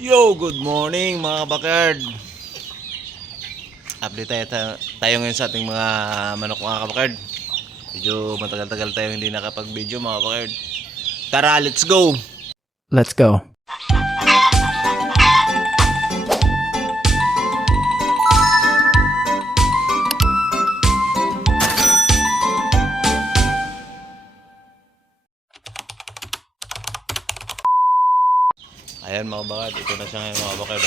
Yo, good morning mga kabakard. Update tayo ngayon sa ating mga manok mga kabakard. Medyo matagal-tagal tayo hindi nakapag-video mga kabakard. Tara, let's go! Let's go. Ayan mga kabakard, ito na siya ngayon mga kabakard.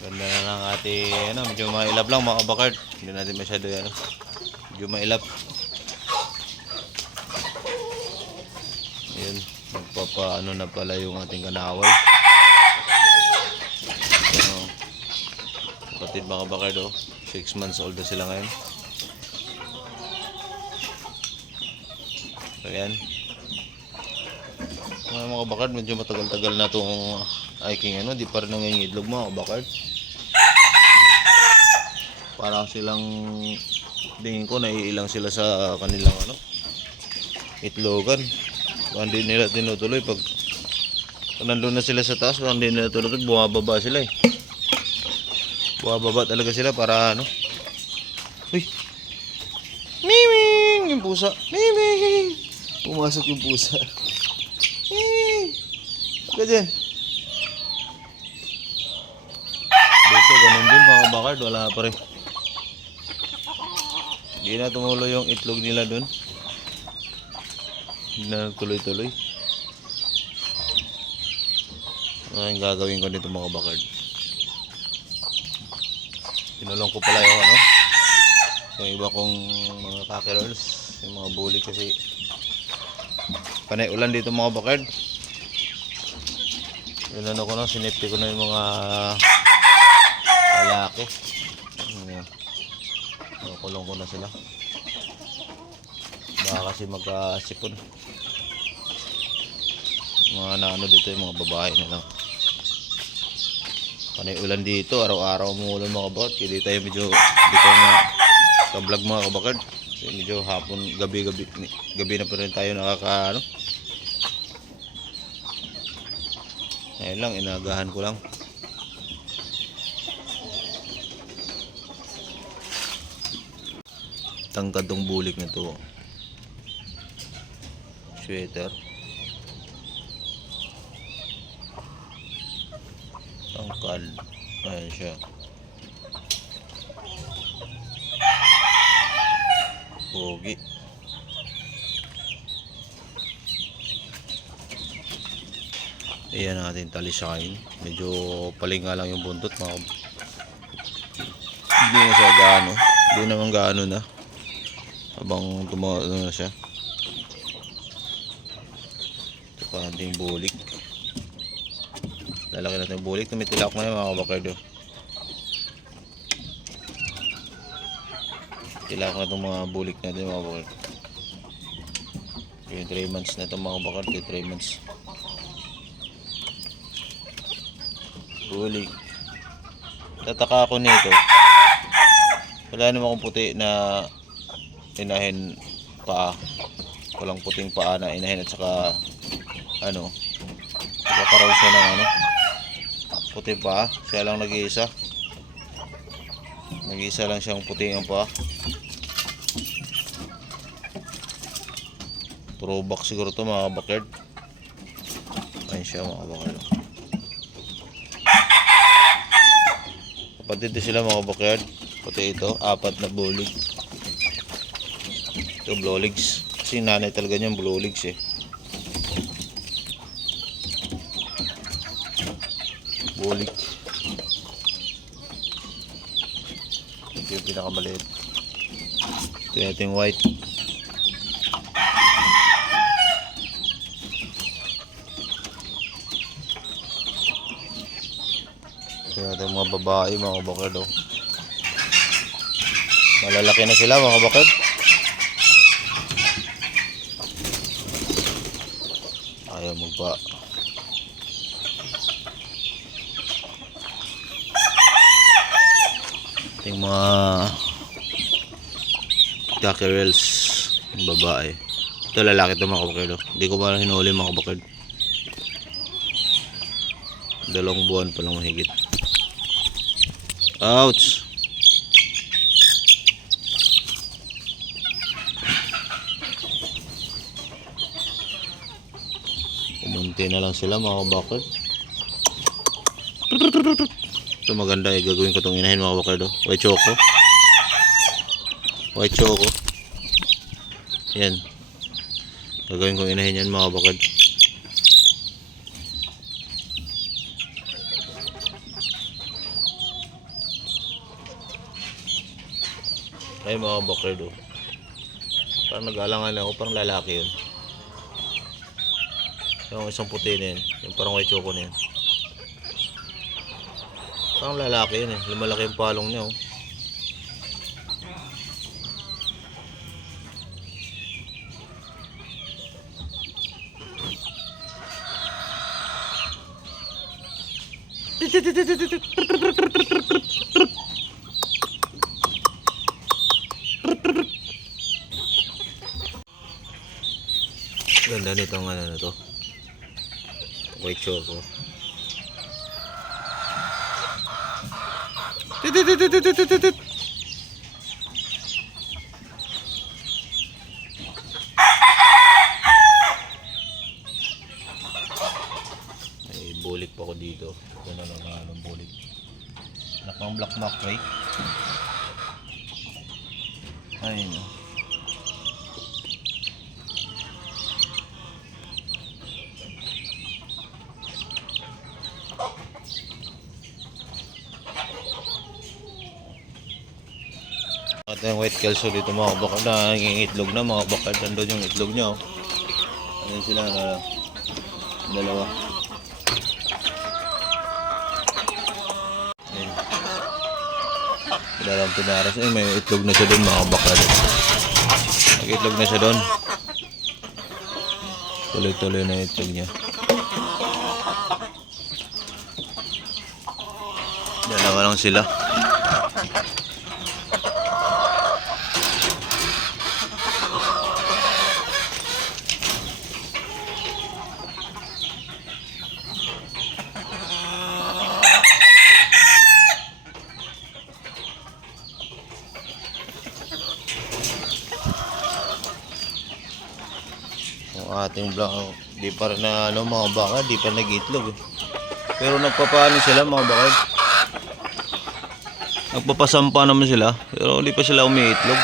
Ganda na ng ating, medyo mailap lang mga kabakard. Hindi natin masyado medyo mailap. Ayan, magpapaano na pala yung ating kanaway. Kapatid mga kabakard, 6 months old na sila ngayon. Ayan. Mga kabakard, medyo matagal-tagal na itong hiking di pa rin nangingidlog mga kabakard. Parang silang tingin ko naiilang sila sa kanilang itlogan. Hindi nila tinutuloy pag nandun na sila sa taas, hindi nila tinutuloy, bumababa sila bumababa talaga sila para uy, miming yung pusa, miming, pumasok yung pusa. Ganyan. Dito ganun din mga kabakard, wala pa rin. Hindi na tumuloy yung itlog nila dun. Hindi na tuloy-tuloy. Ano yung gagawin ko dito mga kabakard? Pinulong ko pala yung iba kong mga cockerels, yung mga bully kasi panay ulan dito mga kabakard. Yun sinipti ko na yung mga lalaki. Kulong ko na sila. Baka kasi magkasipon. Mga dito yung mga babae na lang. Panay ulan dito, araw-araw umuulan mga kabakard. Kaya di tayo medyo ka-vlog mga kabakard. Kasi medyo hapon, gabi na pa rin tayo Ayun lang, inagahan ko lang. Tangkad tong bulik na to. Sweater. Tangkad. Ayan siya. Pogi. Ayan ang ating talisakin. Medyo palinga lang yung buntot mga. Hindi na siya gaano. Hindi naman gaano na. Habang na siya. Ito pa ating bulik. Lalaki natin yung bulik. Tumitilak na yun mga kabakard. Tilak na itong mga bulik natin mga kabakard. Yung 3 months na itong mga kabakard. 3 months. Bulik. Tataka ako nito. Wala naman akong puti na inahin paa. Walang puting paa na inahin at saka nagkakaroon siya ng puting paa. Siya lang nag-iisa. Nag-iisa lang siyang puting ang paa. Throwback siguro to mga kabakard. Ayun siya mga kabakard. Kapatid din sila mga kabakard. Pati ito, 4 na bulig. Ito blue legs. Kasi nanay talaga niyan blue legs Bulik. Ito yung pinakamaliit. Ito yung ating white. Ito yung ating mga babae mga kabakard. Malalaki na sila mga kabakard. Ayaw magpa. Yung mga cockerels babae. Ito lalaki ito mga kabakard. Hindi ko pa hinuli mga kabakard. 2 buwan pa lang mahigit. Ouch! Kumunti na lang sila mga kabakard. Ito maganda eh. Gagawin ko itong inahin mga kabakard. Oh. White choco. White choco. Yan. Gagawin kong inahin yan mga kabakard. Ay mga kabakard oh. Parang nag-alangan ako. Parang lalaki yun. Yung isang puti na yun. Yung parang white choco na yun. Parang lalaki yun eh. Lumalaki yung palong niya oh. Ganda nitong ano na to. White choco. May bulik pa ko dito. Ganda na ng bulik. Anak ng black macrae. Ayun o. At yung white kelso dito mga kabakard na itlog na mga kabakard. Nandun yung itlog niya oh. Ayan sila na dalawa. Ayan. Dalang pinaras. Ay may itlog na siya doon mga kabakard. Nag-itlog na siya doon. Tuloy-tuloy na itlog niya. Dalawa lang sila. Ating black di pa rin na ano mga baka di pa nag-itlog eh. Pero nagpapaano sila mga baka, nagpapasampa naman sila pero hindi pa sila umiitlog.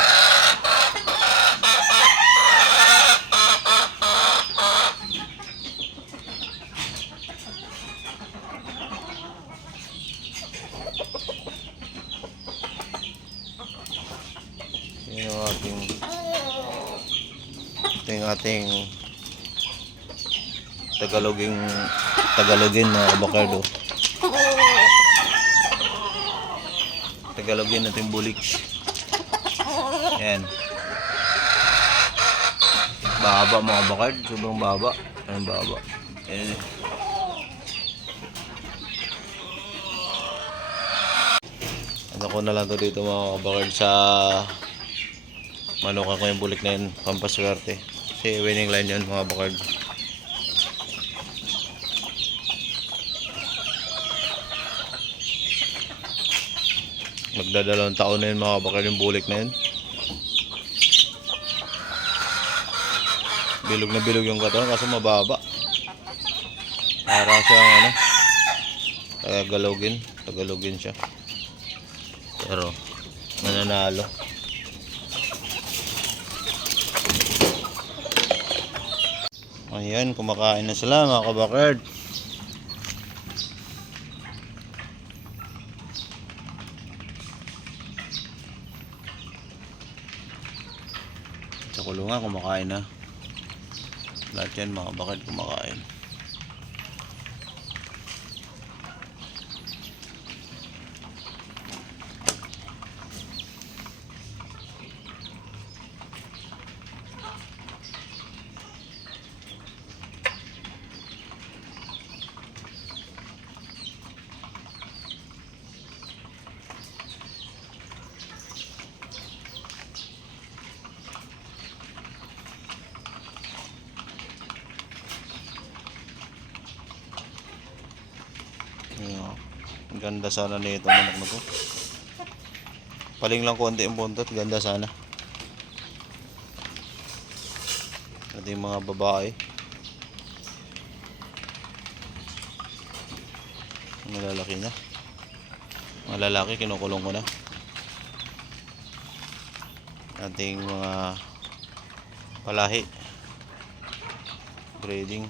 Yan ang ating Tagalogin na avocado. Tagalogin natin bulik. Yan. Baba mga avocado, sobrang baba. Ang baba. Yan. Ano ko na lang to dito mga avocado sa manukan ko yung bulik na yun, pampaswerte. Kasi winning line yun mga avocado. Magdadalawang taon na yun mga kabakard yung bulik na yun. Bilog na bilog yung katawan kaso mababa. Para siyang ano, Tagalogin siya. Pero nananalo. Ayan, kumakain na sila mga kabakard. Sa kulungan kumakain na. Lahat yan mga kabakard kumakain. Ganda sana nito manok na to. Paling lang konti ang buntot, ganda sana. Ito yung mga babae. Malalaki na. Mga lalaki kinukulong ko na. Ating mga palahi. Breeding.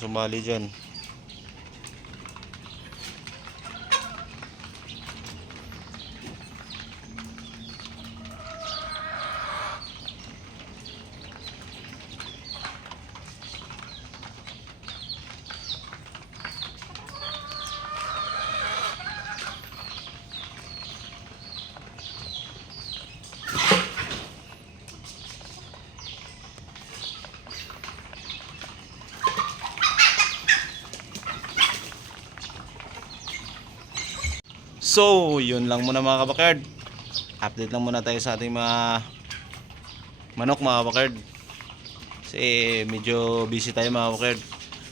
Sumali dyan. So, yun lang muna mga kabakard. Update lang muna tayo sa ating mga manok mga kabakard. Kasi medyo busy tayo mga kabakard.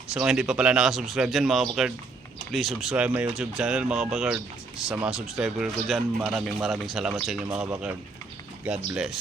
Sa mga hindi pa pala nakasubscribe dyan mga kabakard, please subscribe my YouTube channel mga kabakard. Sa mga subscriber ko dyan, maraming salamat sa inyo mga kabakard. God bless.